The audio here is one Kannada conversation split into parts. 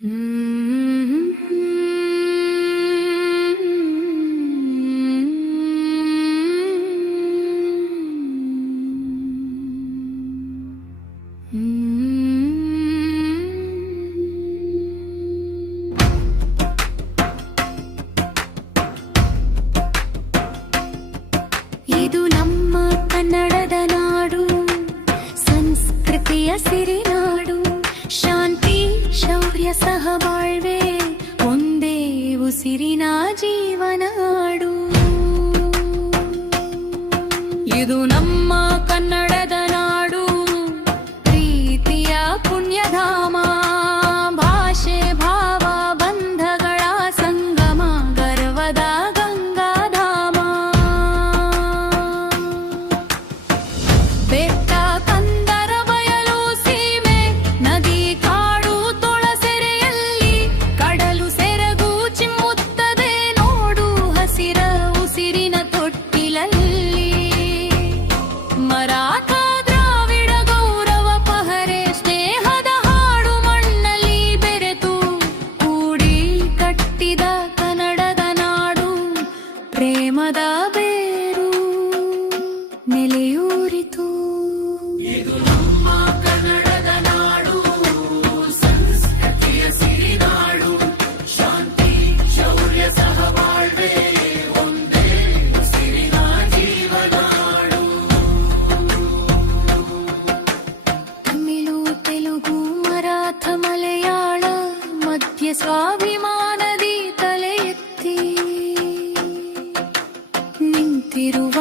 ಇದು ನಮ್ಮ ಕನ್ನಡದ ನಾಡು, ಸಂಸ್ಕೃತಿಯ ಸಿರಿನಾಡು. ಶಾಂತಿ ಶೌರ್ಯ ಸಹಬಾಳ್ವೆ ಒಂದೇ ಉಸಿರಿನ ಜೀವನಾಡು. ಇದು ನಮ್ಮ ಕನ್ನಡದ ನಾಡು, ಪ್ರೀತಿಯ ಪುಣ್ಯಧಾಮ. ಭಾಷೆ ಭಾವ ಬಂಧಗಳ ಸಂಗಮ, ಗರ್ವದ ಗಂಗಾಧಾಮ. ಬೆಟ್ಟ ಕಂದರ ಬಯಲು ಸೀಮೆ, ನದಿ ಕಾಡು ತೊಳಸೆರೆಯಲ್ಲಿ, ಕಡಲು ಸೆರಗು ಚಿಮ್ಮುತ್ತದೆ ನೋಡು ಹಸಿರ ಉಸಿರಿನ ತೊಟ್ಟಿಲಲ್ಲಿ. ಮರಾಠ ದ್ರಾವಿಡ ಗೌರವ ಪಹರೆ, ಸ್ನೇಹದ ಹಾಡು ಮಣ್ಣಲ್ಲಿ ಬೆರೆತು ಕೂಡಿ ಕಟ್ಟಿದ ಕನ್ನಡದ ನಾಡು. ಪ್ರೇಮದ ಬೇರು ನೆಲೆಯೂರಿತು. ಇದು ನಮ್ಮ ಕನ್ನಡದ ನಾಡು, ಸಂಸ್ಕೃತಿಯ ಸಿರಿನಾಡು. ಶಾಂತಿ ಶೌರ್ಯ ಸಹಬಾಳ್ವೆ ಒಂದೇ ಉಸಿರಿನ ಜೀವನಾಡು. ತಮಿಳು ತೆಲುಗು ಮರಾಠ ಮಲಯಾಳ ಮಧ್ಯ ಸ್ವಾಭಿಮಾನದಿ ತಲೆ ಎತ್ತಿ ನಿಂತಿರುವ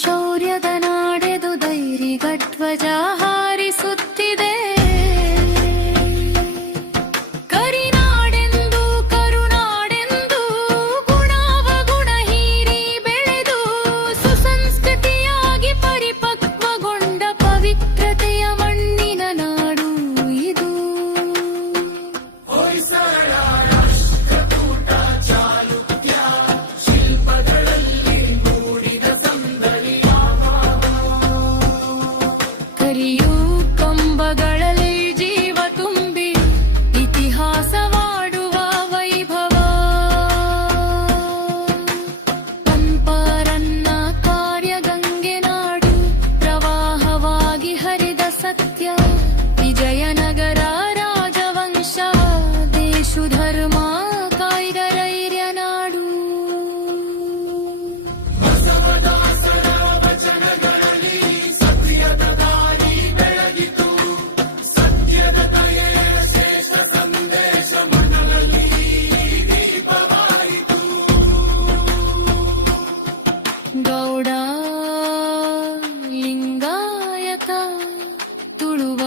ಶೌರ್ಯದ ನಾಡೆದು ಧೈರ್ಯಗಧ್ವಜ ಹಾರಿಸುತ್ತಿದೆ. ಕರಿನಾಡೆಂದು ಕರುನಾಡೆಂದು ಗುಣಾವಗುಣ ಹೀರಿ ಬೆಳೆದು ಸುಸಂಸ್ಕೃತಿಯಾಗಿ ಪರಿಪಕ್ವಗೊಂಡ ಪವಿತ್ರತೆಯ ಮಣ್ಣಿನ ನಾಡು ಇದು. ಕರಿಯೂ ಕಂಬಗಳಲ್ಲಿ ಜೀವ ತುಂಬಿ ಇತಿಹಾಸವಾಡುವ ವೈಭವ. ಪಂಪರನ್ನ ಕಾರ್ಯಗಂಗೆ ನಾಡು, ಪ್ರವಾಹವಾಗಿ ಹರಿದ ಸತ್ಯ. ವಿಜಯನಗರ ರಾಜವಂಶ ದೇಶು ಧರ್ಮ ಕಾಯ್ದ ರೈರ್ಯ ನಾಡು. ಗೌಡ ಲಿಂಗಾಯತ ತುಳುವ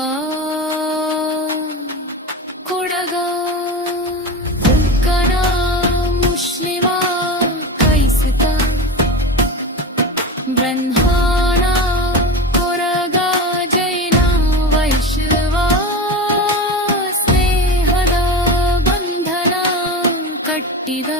ಕೊಡಗ ಕನ ಮುಸ್ಲಿಮ ಕ್ರೈಸ್ತ ಬ್ರಹ್ಮಣ ಕೊರಗ ಜೈನ ವೈಷ್ಣವ ಸ್ನೇಹದ ಬಂಧನ ಕಟ್ಟಿದ